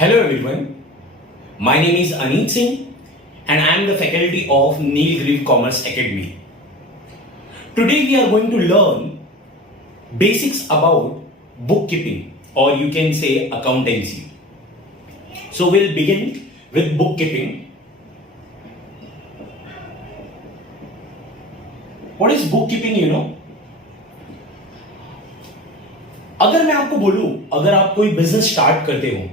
Hello everyone, my name is Aneet Singh and I am the faculty of Nilgiri Commerce Academy. Today we are going to learn basics about bookkeeping or you can say accountancy. So we'll begin with bookkeeping. What is bookkeeping, you know? अगर मैं आपको बोलूं, अगर आप कोई business start करते हो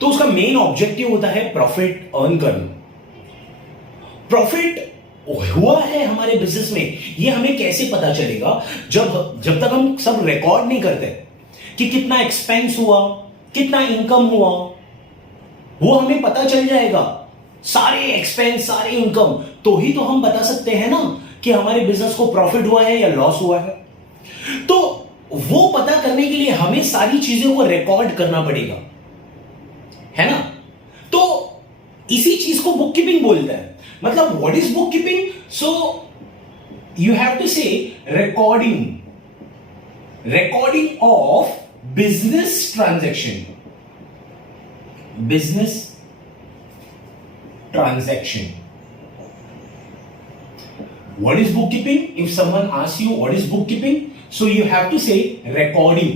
तो उसका मेन ऑब्जेक्टिव होता है प्रॉफिट अर्न करना। प्रॉफिट हुआ है हमारे बिजनेस में, ये हमें कैसे पता चलेगा? जब तक हम सब रिकॉर्ड नहीं करते कि कितना एक्सपेंस हुआ, कितना इनकम हुआ, वो हमें पता चल जाएगा। सारे एक्सपेंस, सारे इनकम, तो ही तो हम बता सकते हैं ना कि हमारे बिजनेस को प्रॉफिट हुआ है या लॉस हुआ है। तो वो पता करने के लिए हमें सारी चीजों को रिकॉर्ड करना पड़ेगा, है ना? तो इसी चीज को बुक कीपिंग बोलते हैं। मतलब what is bookkeeping? So you have to say recording of business transaction. What is bookkeeping? If someone asks you what is bookkeeping, so you have to say recording.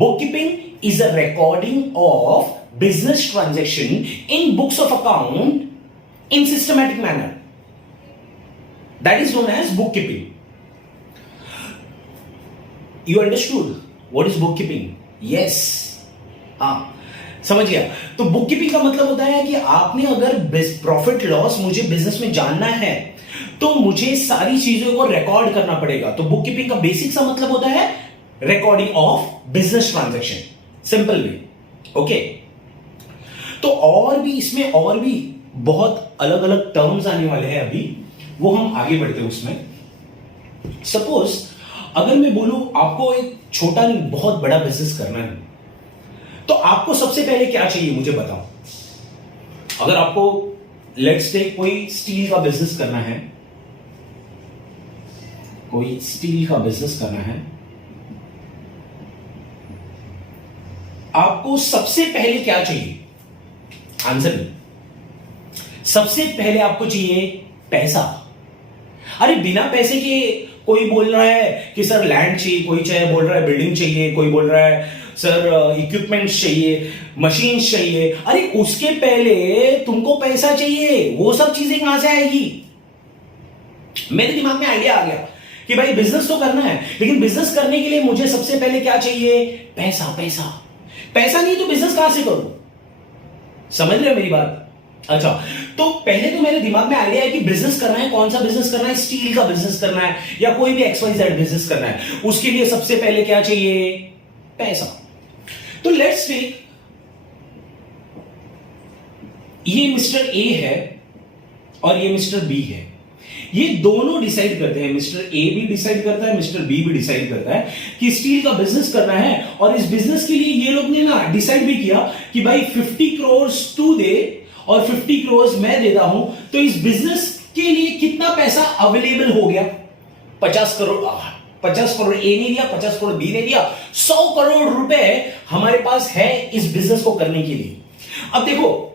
Bookkeeping is a recording of business transaction in books of account in systematic manner. That is known as bookkeeping. You understood what is bookkeeping? Yes. समझ गया? तो bookkeeping का मतलब होता है कि आपने अगर प्रॉफिट लॉस मुझे बिजनेस में जानना है तो मुझे सारी चीजों को रिकॉर्ड करना पड़ेगा। तो बुककीपिंग का बेसिक सा मतलब होता है recording of business transaction, simple way. Okay, तो और भी इसमें और भी बहुत अलग अलग टर्म्स आने वाले हैं, अभी वो हम आगे बढ़ते हैं उसमें। सपोज अगर मैं बोलूं आपको एक छोटा नहीं बहुत बड़ा बिजनेस करना है, तो आपको सबसे पहले क्या चाहिए मुझे बताओ। अगर आपको लेट्स टेक कोई स्टील का बिजनेस करना है, कोई स्टील का बिजनेस करना है, आपको सबसे पहले क्या चाहिए? आंसर नहीं, सबसे पहले आपको चाहिए पैसा। अरे बिना पैसे के कोई बोल रहा है कि सर लैंड चाहिए, कोई चाहे बोल रहा है बिल्डिंग चाहिए, कोई बोल रहा है सर इक्विपमेंट्स चाहिए, मशीन्स चाहिए। अरे उसके पहले तुमको पैसा चाहिए। वो सब चीजें कहां से आएगी? मेरे दिमाग में आइडिया आ गया कि भाई बिजनेस तो करना है, लेकिन बिजनेस करने के लिए मुझे सबसे पहले क्या चाहिए? पैसा। पैसा पैसा नहीं तो बिजनेस कहां से करूं? समझ रहे हो मेरी बात? अच्छा, तो पहले तो मेरे दिमाग में आइडिया है कि बिजनेस करना है। कौन सा बिजनेस करना है? स्टील का बिजनेस करना है या कोई भी XYZ बिजनेस करना है। उसके लिए सबसे पहले क्या चाहिए? पैसा। तो लेट्स टेक ये मिस्टर ए है और ये मिस्टर बी है। ये दोनों डिसाइड करते हैं, मिस्टर ए भी डिसाइड करता है, मिस्टर बी भी डिसाइड करता है कि स्टील का बिजनेस करना है। और इस बिजनेस के लिए ये लोग ने ना डिसाइड भी किया कि भाई 50 करोड़ तू दे और 50 करोड़ मैं देता हूं। तो इस बिजनेस के लिए कितना पैसा अवेलेबल हो गया? 50 करोड़। 50 करोड़ ए ने दिया, 50 करोड़ बी ने दिया, 100 करोड़ रुपए हमारे पास है इस बिजनेस को करने के लिए। अब देखो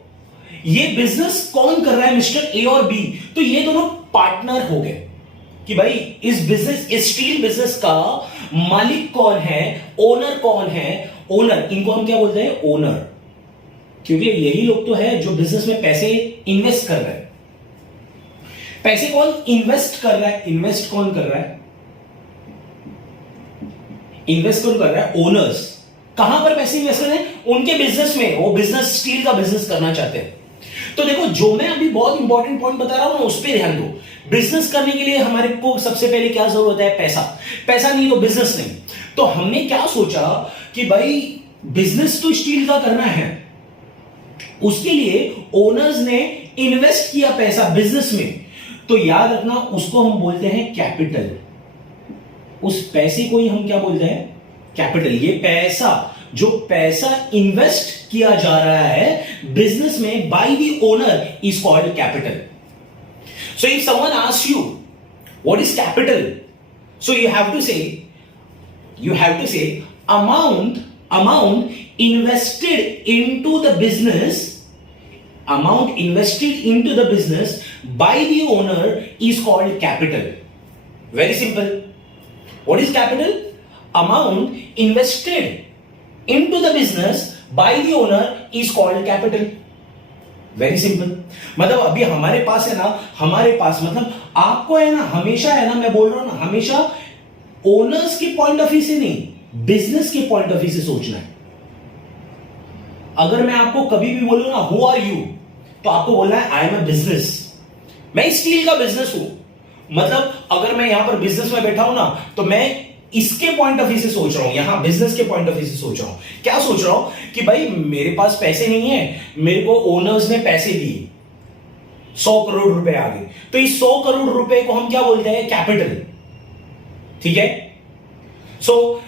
ये बिजनेस कौन कर रहा है? मिस्टर ए और बी। तो ये दोनों पार्टनर हो गए कि भाई इस बिजनेस, इस स्टील बिजनेस का मालिक कौन है, ओनर कौन है? ओनर, इनको हम क्या बोलते हैं? ओनर, क्योंकि यही लोग तो है जो बिजनेस में पैसे इन्वेस्ट कर रहे हैं। पैसे कौन इन्वेस्ट कर रहा है? इन्वेस्ट कौन कर रहा है? इन्वेस्ट कौन कर रहा है? ओनर्स। कहां पर पैसे इन्वेस्ट कर रहे हैं? उनके बिजनेस में। वो बिजनेस स्टील का बिजनेस करना चाहते हैं। तो देखो जो मैं अभी बहुत इंपॉर्टेंट पॉइंट बता रहा हूं ना, उस पर ध्यान दो। बिजनेस करने के लिए हमारे को सबसे पहले क्या जरूरत है? पैसा। पैसा नहीं तो बिजनेस नहीं। तो हमने क्या सोचा कि भाई बिजनेस तो स्टील का करना है, उसके लिए ओनर्स ने इन्वेस्ट किया पैसा बिजनेस में। तो याद रखना उसको हम बोलते हैं कैपिटल। उस पैसे को ही हम क्या बोलते हैं? कैपिटल। ये पैसा, जो पैसा इन्वेस्ट किया जा रहा है बिजनेस में by the owner is called capital. So if someone asks you what is capital, so you have to say amount amount invested into the business, amount invested into the business by the owner is called capital. Very simple. What is capital? Amount invested into the business by the owner is called capital. Very simple. मतलब अभी हमारे पास है ना, हमारे पास मतलब आपको है ना, हमेशा है ना, मैं बोल रहा हूं ना, हमेशा ओनर्स के पॉइंट ऑफ व्यू से नहीं, बिजनेस के पॉइंट ऑफ व्यू से सोचना है. अगर मैं आपको कभी भी बोलूं ना हु आर यू, तो आपको बोलना है आई एम अ बिजनेस. मैं स्टील का बिजनेस हूं. मतलब अगर मैं यहां पर बिजनेस में बैठा हूं ना, तो मैं इसके पॉइंट ऑफ व्यू से सोच रहा हूं, यहां बिजनेस के पॉइंट ऑफ व्यू से सोच रहा हूं. क्या सोच रहा हूं कि भाई मेरे पास पैसे नहीं है, मेरे को ओनर्स ने पैसे दिए 100 करोड़ रुपए आ गए, तो इस 100 करोड़ रुपए को हम क्या बोलते हैं? कैपिटल. ठीक है. So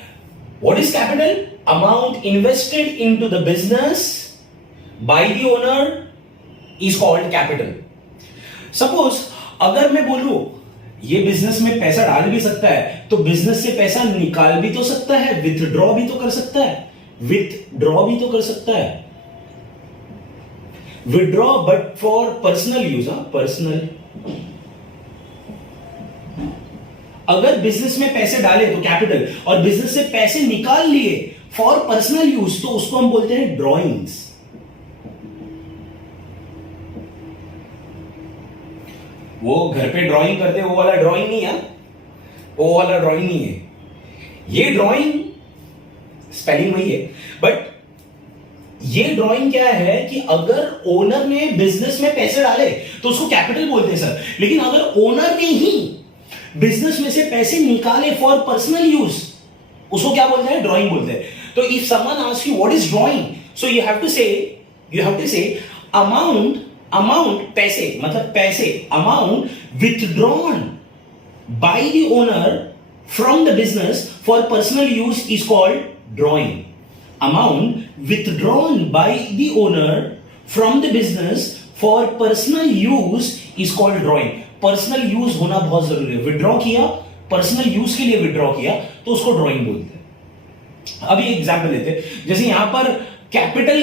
what is capital? Amount invested into the business by the owner is called capital. Suppose अगर मैं बोलूं ये बिजनेस में पैसा डाल भी सकता है, तो बिजनेस से पैसा निकाल भी तो सकता है, विथड्रॉ भी तो कर सकता है, विथड्रॉ भी तो कर सकता है. Withdraw but for personal use. Personal. अगर बिजनेस में पैसे डाले तो कैपिटल, और बिजनेस से पैसे निकाल लिए फॉर पर्सनल यूज, तो उसको हम बोलते हैं ड्रॉइंग्स. वो घर पे ड्राइंग करते वो वाला ड्राइंग नहीं है, वो वाला ड्राइंग नहीं है. ये ड्राइंग स्पेलिंग वही है, बट ये ड्राइंग क्या है कि अगर ओनर ने बिजनेस में पैसे डाले तो उसको कैपिटल बोलते हैं सर. लेकिन अगर ओनर ने ही बिजनेस में से पैसे निकाले फॉर पर्सनल यूज, उसको क्या बोलते हैं? ड्राइंग बोलते हैं. तो if someone asks you what is drawing, so you have to say amount पैसे, मतलब पैसे, amount withdrawn by the owner from the business for personal use is called drawing. Amount withdrawn by the owner from the business for personal use is called drawing. Personal use होना बहुत जरूरी है. Withdraw किया, personal use के लिए withdraw किया, तो उसको ड्रॉइंग बोलते हैं. अब ये एग्जांपल लेते हैं. जैसे यहां पर कैपिटल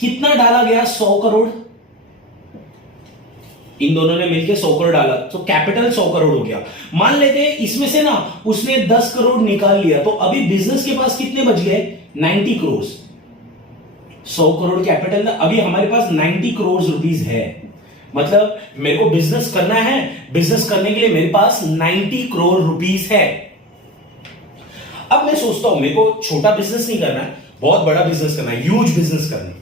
कितना डाला गया? 100 करोड़. इन दोनों ने मिलकर 100 करोड़ डाला, तो कैपिटल 100 करोड़ हो गया. मान लेते हैं इसमें से ना उसने 10 करोड़ निकाल लिया, तो अभी बिजनेस के पास कितने बच गए? 90 करोड़. 100 करोड़ कैपिटल, अभी हमारे पास 90 करोड़ रुपीस है. मतलब मेरे को बिजनेस करना है, बिजनेस करने के लिए मेरे पास 90 करोड़ रुपीस है. अब मैं सोचता हूं मेरे को छोटा बिजनेस नहीं करना है, बहुत बड़ा बिजनेस करना है, ह्यूज बिजनेस करना है.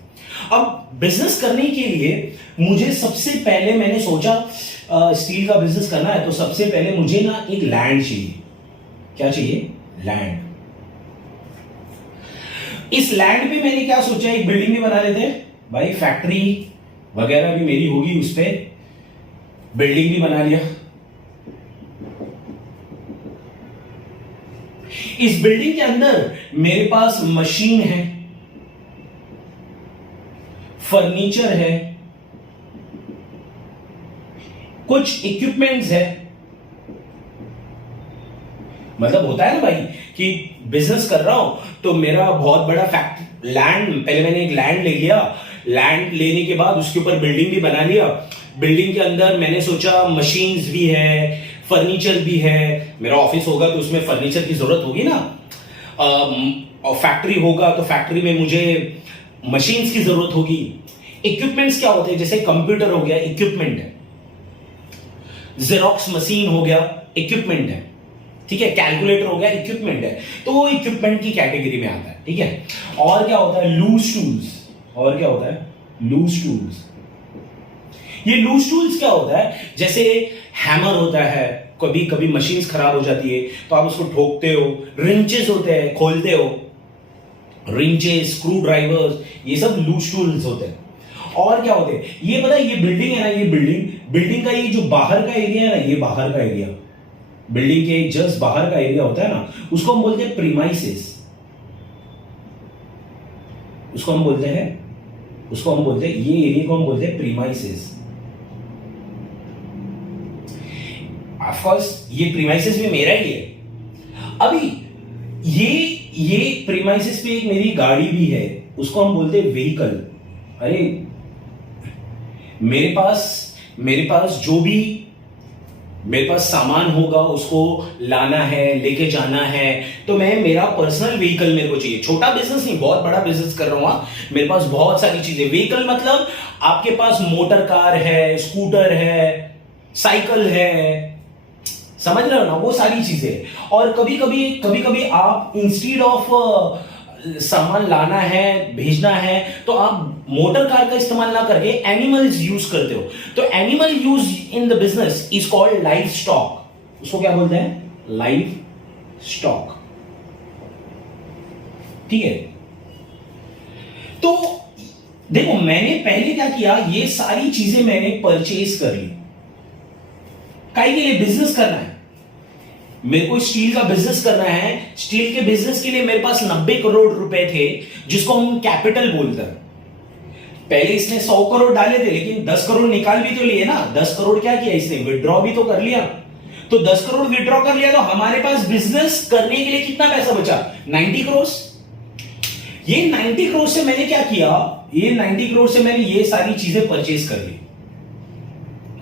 अब बिजनेस करने के लिए मुझे सबसे पहले मैंने सोचा स्टील का बिजनेस करना है, तो सबसे पहले मुझे ना एक लैंड चाहिए. क्या चाहिए? लैंड. इस लैंड पे मैंने क्या सोचा, एक बिल्डिंग भी बना लेते हैं भाई, फैक्ट्री वगैरह भी मेरी होगी, उस पे बिल्डिंग भी बना लिया. इस बिल्डिंग के अंदर मेरे पास मशीन है, फर्नीचर है, कुछ इक्विपमेंट्स है. मतलब होता है ना भाई कि बिजनेस कर रहा हूं तो मेरा बहुत बड़ा लैंड, पहले मैंने एक लैंड ले लिया, लैंड लेने के बाद उसके ऊपर बिल्डिंग भी बना लिया. बिल्डिंग के अंदर मैंने सोचा मशीन्स भी है, फर्नीचर भी है. मेरा ऑफिस होगा तो उसमें फर्नीचर की जरूरत होगी ना, और फैक्ट्री होगा तो फैक्ट्री में मुझे मशीन्स की जरूरत होगी. इक्विपमेंट्स क्या होते हैं? जैसे कंप्यूटर हो गया, इक्विपमेंट है. जेरोक्स मशीन हो गया, इक्विपमेंट है. ठीक है. कैलकुलेटर हो गया, इक्विपमेंट है. तो वो इक्विपमेंट की कैटेगरी में आता है. ठीक है. और क्या होता है? Loose tools. और क्या होता है? Loose tools. ये लूज टूल्स क्या होता है? जैसे हैमर होता है, कभी कभी मशीन्स खराब हो जाती है तो आप उसको ठोकते हो. रिंचेस होते हैं, खोलते हो. रिंचेस, स्क्रू ड्राइवर्स, ये सब लूज टूल्स होते हैं. और क्या होते हैं? ये पता है, ये बिल्डिंग है ना, ये बिल्डिंग का ये जो बाहर का एरिया है ना, ये बाहर का एरिया, बिल्डिंग के जस्ट बाहर का एरिया होता है ना, उसको हम बोलते हैं प्रीमाइसेस. उसको हम बोलते हैं ये एरिया को हम बोलते हैं प्रीमाइसेस. ऑफ कोर्स ये प्रीमाइसेस भी मेरा ही है. अभी ये प्रीमाइसेस पे एक मेरी गाड़ी भी है, उसको हम बोलते हैं व्हीकल। अरे मेरे पास जो भी मेरे पास सामान होगा उसको लाना है, लेके जाना है, तो मेरा पर्सनल व्हीकल मेरे को चाहिए। छोटा बिजनेस नहीं, बहुत बड़ा बिजनेस कर रहा हूं, मेरे पास बहुत सारी चीजें। व्हीकल मतलब आपके पास मोटर कार है, स्कूटर है, साइकिल है, समझ रहे हो ना, वो सारी चीजें। और कभी कभी आप इंस्टीड ऑफ सामान लाना है, भेजना है, तो आप मोटर कार का इस्तेमाल ना करके एनिमल्स यूज करते हो। तो animal use in the business is called live stock. उसको क्या बोलते हैं? Live stock. ठीक है, तो देखो मैंने पहले क्या किया, ये सारी चीजें मैंने परचेज कर ली। काहे के लिए? बिजनेस करना है मेरे को, स्टील का बिजनेस करना है। स्टील के बिजनेस के लिए मेरे पास 90 करोड़ रुपए थे, जिसको हम कैपिटल बोलते हैं। पहले इसने 100 करोड़ डाले थे, लेकिन 10 करोड़ निकाल भी तो लिए ना। 10 करोड़ क्या किया इसने? विड्रॉ भी तो कर लिया। तो 10 करोड़ विड्रॉ कर लिया, तो हमारे पास बिजनेस करने के लिए कितना पैसा बचा? 90 करोड़। ये 90 करोड़ से मैंने क्या किया? ये 90 करोड़ से मैंने ये सारी चीजें परचेज कर ली।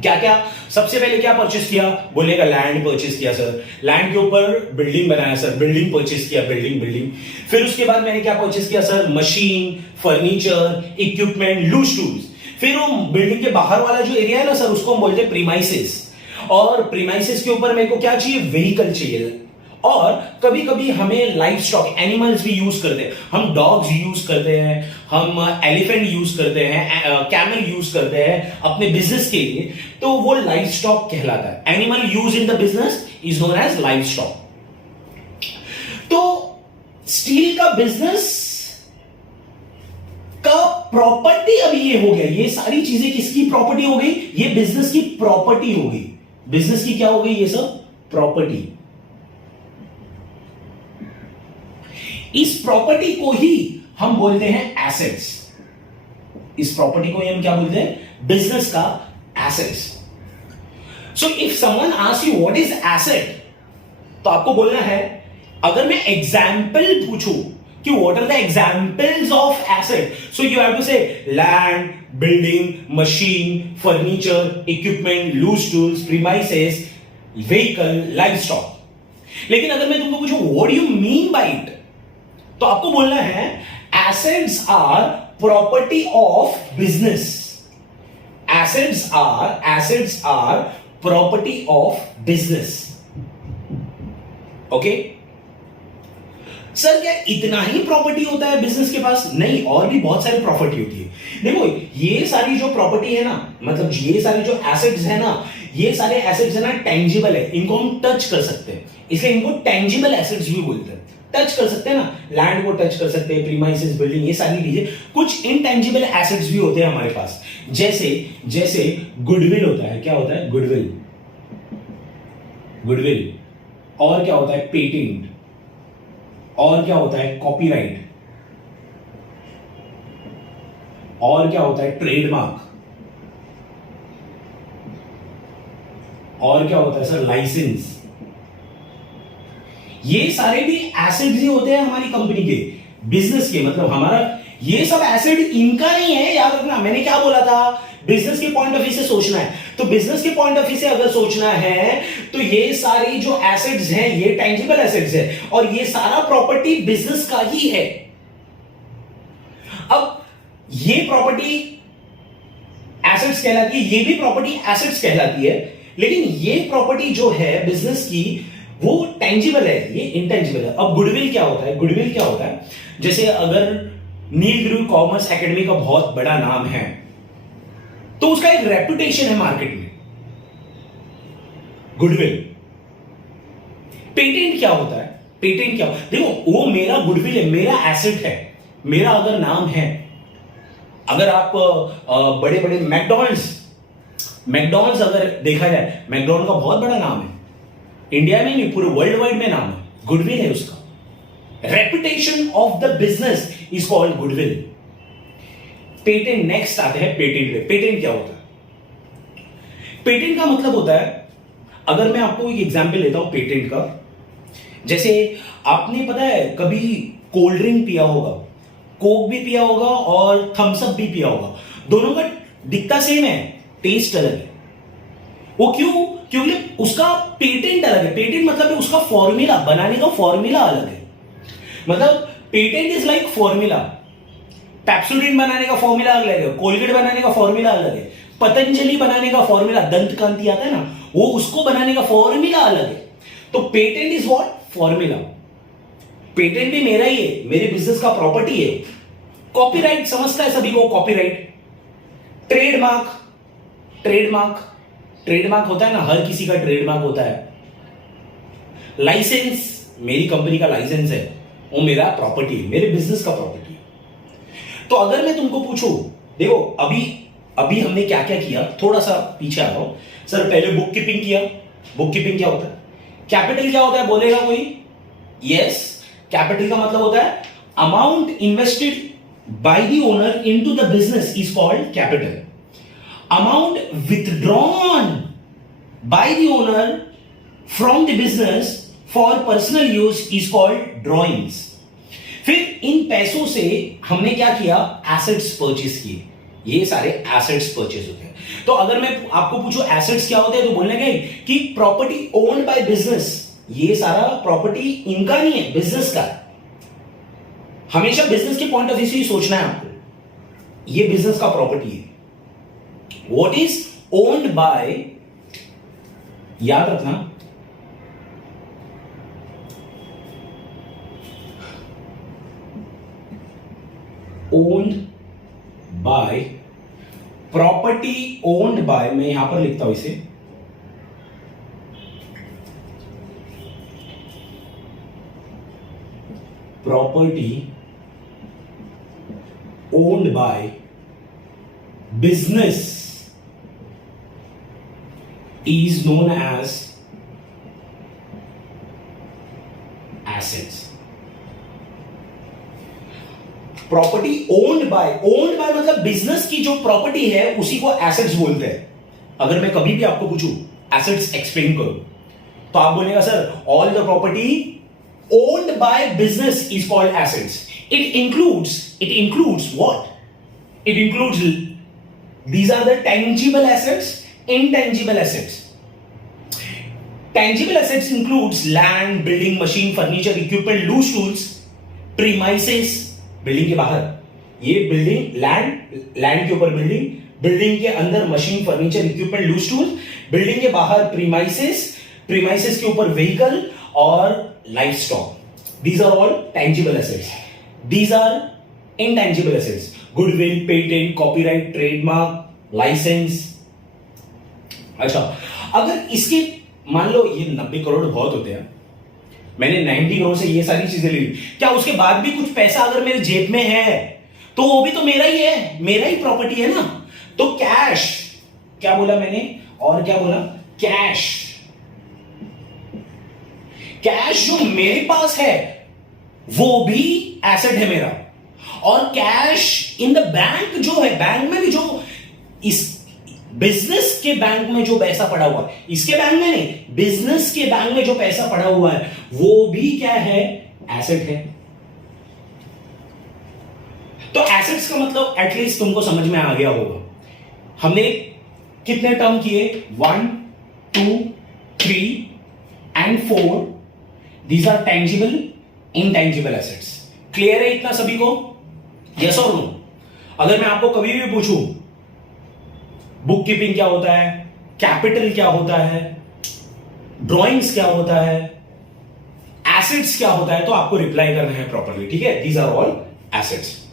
क्या क्या? सबसे पहले क्या परचेस किया? बोलेगा लैंड परचेस किया सर, लैंड के ऊपर बिल्डिंग बनाया सर, बिल्डिंग परचेस किया, बिल्डिंग। फिर उसके बाद मैंने क्या परचेस किया sir? Machine, furniture, equipment, loose tools. फिर वो बिल्डिंग के बाहर वाला जो एरिया है ना सर, उसको हम बोलते हैं प्रीमाइसेस। और प्रीमाइसेस के ऊपर मेरे को क्या चाहिए? व्हीकल चाहिए। और कभी कभी हमें लाइव स्टॉक, एनिमल्स भी यूज करते हैं। हम डॉग्स यूज करते हैं, हम एलिफेंट यूज करते हैं, कैमल यूज करते हैं अपने बिजनेस के लिए, तो वो लाइव स्टॉक कहलाता है। Animal use in the business is known as livestock. तो स्टील का बिजनेस का प्रॉपर्टी अभी ये हो गया। ये सारी चीजें किसकी प्रॉपर्टी हो गई? ये बिजनेस की प्रॉपर्टी हो गई। बिजनेस की क्या हो गई? ये सब प्रॉपर्टी। इस प्रॉपर्टी को ही हम बोलते हैं एसेट्स। इस प्रॉपर्टी को ही हम क्या बोलते हैं? बिजनेस का assets. So if someone asks you what is asset, तो आपको बोलना है, अगर मैं एग्जाम्पल पूछूं कि what are the examples of asset, so you have to say land, building, machine, furniture, equipment, loose tools, premises, vehicle, livestock. लेकिन अगर मैं तुमको पूछूं what do you mean by it, तो आपको बोलना है assets are property of business. Assets are property of business. Okay sir, क्या इतना ही प्रॉपर्टी होता है बिजनेस के पास? नहीं, और भी बहुत सारी प्रॉपर्टी होती है। देखो ये सारी जो प्रॉपर्टी है ना, मतलब ये सारे जो एसेट्स है ना, ये सारे एसेट्स है ना टेंजिबल है, इनको हम टच कर सकते हैं, इसलिए इनको टेंजिबल एसेट्स भी बोलते हैं। टच कर सकते हैं ना, लैंड को टच कर सकते हैं, प्रीमाइसेस, बिल्डिंग, ये सारी चीजें। कुछ इनटेंजिबल एसेट्स भी होते हैं हमारे पास, जैसे गुडविल होता है। क्या होता है? गुडविल। और क्या होता है? पेटेंट। और क्या होता है? कॉपीराइट। और क्या होता है? ट्रेडमार्क। और क्या होता है सर? लाइसेंस। ये सारे भी एसेट्स ही होते हैं हमारी कंपनी के, बिजनेस के। मतलब हमारा ये सब एसेट इनका नहीं है, याद रखना। मैंने क्या बोला था? बिजनेस के पॉइंट ऑफ व्यू से सोचना है। तो बिजनेस के पॉइंट ऑफ व्यू से अगर सोचना है, तो ये सारी जो एसेट्स हैं, ये टेंजिबल एसेट्स है, और ये सारा प्रॉपर्टी बिजनेस का ही है। अब ये प्रॉपर्टी एसेट्स कहलाती है, ये भी प्रॉपर्टी एसेट्स कहलाती है, लेकिन ये प्रॉपर्टी जो है बिजनेस की, वो टेंजिबल है, ये इंटेंजिबल है। अब गुडविल क्या होता है? गुडविल क्या होता है? जैसे अगर नीलगिरी कॉमर्स एकेडमी का बहुत बड़ा नाम है, तो उसका एक रेपुटेशन है मार्केट में, गुडविल। पेटेंट क्या होता है? पेटेंट क्या? देखो वो मेरा गुडविल है, मेरा एसेट है, मेरा अगर नाम है। अगर आप बड़े बड़े मैकडॉनल्ड्स अगर देखा जाए, मैकडॉनल्ड का बहुत बड़ा नाम है, इंडिया में नहीं पूरे वर्ल्ड वाइड में नाम है, गुडविल है उसका। Reputation of the business is called goodwill. Patent next आते हैं पेटेंट पे। पेटेंट क्या होता है? पेटेंट का मतलब होता है, अगर मैं आपको एक एग्जांपल लेता हूं पेटेंट का, जैसे आपने पता है कभी कोल्ड ड्रिंक पिया होगा, कोक भी पिया होगा और थम्स अप भी पिया होगा, दोनों का दिखता सेम है, टेस्ट अलग है। वो क्यों? क्योंकि उसका पेटेंट अलग है। पेटेंट मतलब उसका फॉर्मूला, बनाने का फॉर्मूला अलग है। मतलब patent is like formula. Pepsodent बनाने का फॉर्मूला अलग है, कोलगेट बनाने का फॉर्मूला अलग है, पतंजलि बनाने का फॉर्मूला, दंत कांति आता है ना, वो उसको बनाने का फॉर्मूला अलग है। तो patent is what? Formula. Patent भी मेरा ही है, मेरे बिजनेस का प्रॉपर्टी है। कॉपीराइट समझता है सभी को, कॉपीराइट। ट्रेडमार्क, ट्रेडमार्क, ट्रेडमार्क होता है ना, हर किसी का ट्रेडमार्क होता है। लाइसेंस, मेरी कंपनी का लाइसेंस है, वो मेरा प्रॉपर्टी है, मेरे बिजनेस का प्रॉपर्टी है। तो अगर मैं तुमको पूछूं, देखो अभी हमने क्या क्या किया, थोड़ा सा पीछे आ रहा हूं सर। पहले बुक कीपिंग किया। बुक कीपिंग क्या होता है? कैपिटल क्या होता है बोलेगा कोई? यस, कैपिटल का मतलब होता है amount invested bye the owner into the business is called capital. Amount withdrawn by the owner from the business for personal use is called drawings. फिर इन पैसों से हमने क्या किया? एसेट्स परचेस किए। ये सारे एसेट्स परचेस होते हैं। तो अगर मैं आपको पूछूं एसेट्स क्या होते हैं, तो बोलने गए कि प्रॉपर्टी ओन्ड बाय बिजनेस। ये सारा प्रॉपर्टी इनका नहीं है, बिजनेस का है। हमेशा बिजनेस के पॉइंट ऑफ व्यू से ही सोचना है आपको, ये बिजनेस का प्रॉपर्टी है। व्हाट इज ओन्ड बाय, याद रखना, owned by, property owned by, मैं यहां पर लिखता हूं इसे, property owned by business is known as assets. Property owned by मतलब बिजनेस की जो प्रॉपर्टी है उसी को एसेट्स बोलते हैं। अगर मैं कभी भी आपको पूछूं एसेट्स एक्सप्लेन करो, तो आप बोलेगा sir all the property owned by business is called assets. It includes what? It includes, these are the tangible assets, intangible assets. Tangible assets includes land, building, machine, furniture, equipment, loose tools, premises, building के बाहर ये building, land के ऊपर building, building के अंदर machine, furniture, equipment, loose tools, building के बाहर premises के ऊपर व्हीकल और life stock. These are all tangible assets. These are intangible assets, goodwill, patent, copyright, trademark, licence. अच्छा, अगर इसके मान लो ये 90 करोड़ बहुत होते हैं, मैंने 90 करोड़ से ये सारी चीजें ली, क्या उसके बाद भी कुछ पैसा अगर मेरे जेब में है तो वो भी तो मेरा ही है, मेरा ही प्रॉपर्टी है ना। तो कैश, क्या बोला मैंने और क्या बोला? कैश। कैश जो मेरे पास है वो भी एसेट है मेरा। और कैश इन द बैंक जो है, बैंक में भी जो इस बिजनेस के बैंक में जो पैसा पड़ा हुआ है, इसके बैंक में नहीं, बिजनेस के बैंक में जो पैसा पड़ा हुआ है वो भी क्या है? एसेट है। तो एसेट्स का मतलब एटलीस्ट तुमको समझ में आ गया होगा। हमने कितने टर्म किए? 1, 2, 3 and 4। These are tangible, intangible assets. Clear है इतना सभी को? यस और नो? अगर मैं आपको कभी भी पूछूं बुक कीपिंग क्या होता है, कैपिटल क्या होता है, ड्राइंग्स क्या होता है, एसेट्स क्या होता है, तो आपको रिप्लाई करना है प्रॉपर्ली। ठीक है? These are all assets.